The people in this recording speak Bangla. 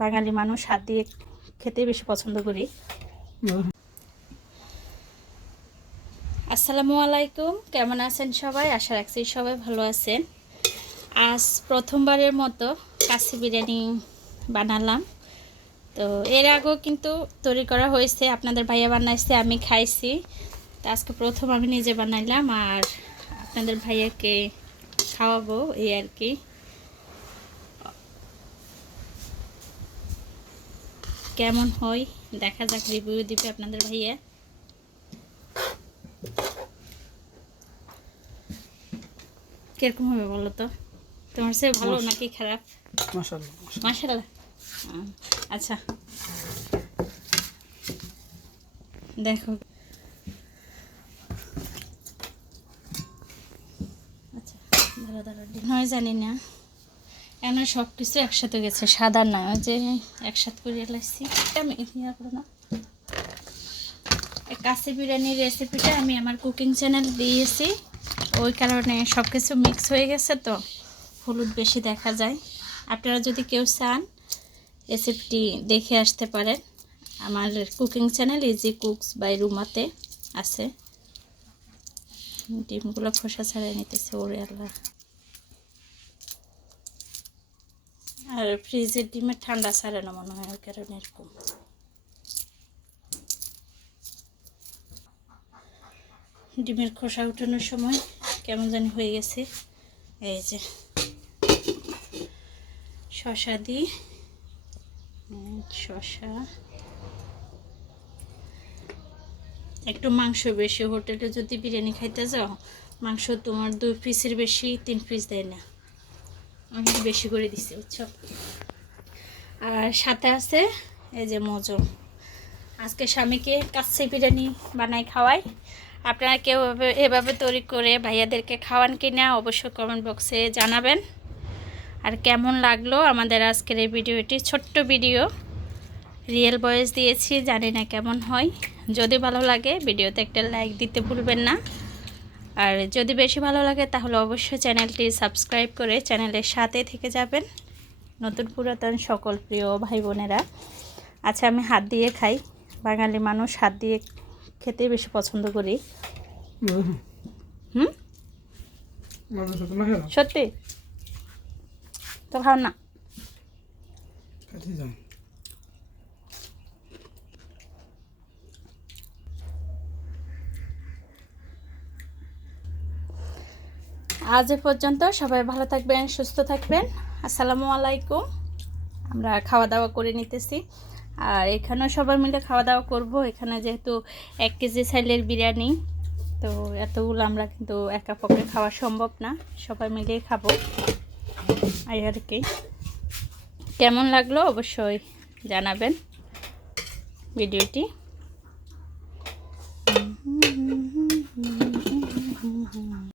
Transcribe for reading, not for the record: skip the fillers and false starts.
বাঙালি মানুষ হাত দিয়ে খেতে বেশি পছন্দ করি। আসসালামু আলাইকুম, কেমন আছেন সবাই? আশা রাখছি সবাই ভালো আছেন। আজ প্রথমবারের মতো কাচ্চি বিরিয়ানি বানালাম। তো এর আগেও কিন্তু তৈরি করা হয়েছে, আপনাদের ভাইয়া বানাইছে, আমি খাইছি। তো আজকে প্রথম আমি নিজে বানাইলাম আর আপনাদের ভাইয়াকে খাওয়াবো, এই আর কি। কেমন হয় দেখা যাক, রিভিউ দিবে আপনাদের ভাইয়া। কিরকম হবে বলো তো? তোমার সে ভালো নাকি খারাপ? মাশাআল্লাহ মাশাআল্লাহ। আচ্ছা দেখো, আচ্ছা হয় জানি না, এখন সব কিছু একসাথে গেছে, সাদা না যে একসাথে করে এলাইছি। আমি ইয়া করো না, কাচ্চি বিরিয়ানির রেসিপিটা আমি আমার কুকিং চ্যানেল দিয়েছি, ওই কারণে সব কিছু মিক্স হয়ে গেছে, তো হলুদ বেশি দেখা যায়। আপনারা যদি কেউ চান রেসিপিটি দেখে আসতে পারেন, আমার cooking channel easy cooks by রুমাতে আছে। ডিমগুলো খোসা ছাড়িয়ে নিতেছে, ওরে আল্লাহ। আর ফ্রিজের ডিমের ঠান্ডা ছাড়ে না মনে হয়, ওই কারণে এরকম। ডিমের খোসা উঠানোর সময় কেমন জানি হয়ে গেছে। এই যে শসা দিই, শসা, একটু মাংস বেশি। হোটেলে যদি বিরিয়ানি খাইতে যাও, মাংস তোমার 2 পিসের বেশি 3 পিস দেয় না, আমি বেশি করে দিছি, বুঝছো। আর সাথে আছে এই যে মজো। আজকে স্বামীকে কাচ্চি বিরিয়ানি বানাই খাওয়াই। আপনারা কেউ এভাবে তৈরি করে ভাইয়াদেরকে খাওয়ান কিনা অবশ্যই কমেন্ট বক্সে জানাবেন। আর কেমন লাগলো আমাদের আজকের এই ভিডিওটি, ছোট্ট ভিডিও, রিয়েল ভয়েস দিয়েছি, জানি না কেমন হয়। যদি ভালো লাগে ভিডিওতে একটা লাইক দিতে ভুলবেন না, আর যদি বেশি ভালো লাগে তাহলে অবশ্যই চ্যানেলটি সাবস্ক্রাইব করে চ্যানেলের সাথে থেকে যাবেন, নতুন পুরাতন সকল প্রিয় ভাই বোনেরা। আচ্ছা, আমি হাত দিয়ে খাই, বাঙালি মানুষ হাত দিয়ে খেতে বেশি পছন্দ করি। সত্যি তো খাও না? আজ এ পর্যন্ত, সবাই ভালো থাকবেন, সুস্থ থাকবেন। আসসালামু আলাইকুম। আমরা খাওয়া দাওয়া করে নিতেছি, আর এখানেও সবাই মিলে খাওয়া দাওয়া করব। এখানে যেহেতু 1 কেজি চাইলের বিরিয়ানি, তো এতগুলো আমরা কিন্তু একা পক্ষে খাওয়া সম্ভব না, সবাই মিলেই খাবো, এই আর কি। কেমন লাগলো অবশ্যই জানাবেন ভিডিওটি।